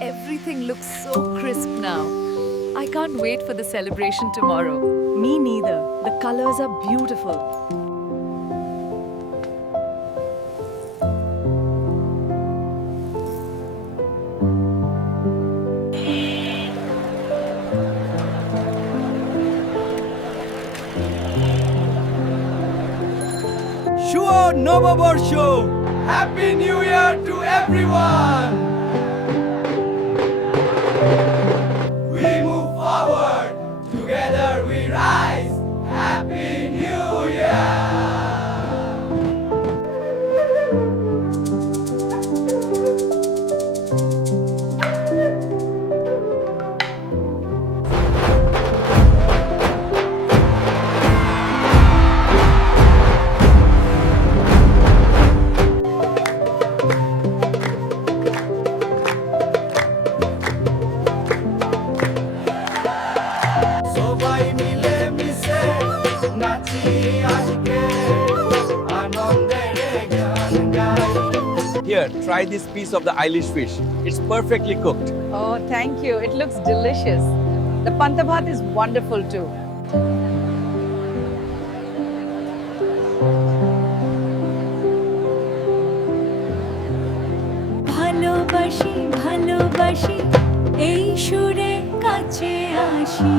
Everything looks so crisp now. I can't wait for the celebration tomorrow. Me neither. The colors are beautiful. Shuo Noboborsho! Happy New Year to everyone! We move forward, together we rise. Happy New Year! Here, try this piece of the Ilish fish. It's perfectly cooked. Oh, thank you. It looks delicious. The Panta Bhat is wonderful too. ভালোবাসি ভালোবাসি এই সুরে কাছে আসি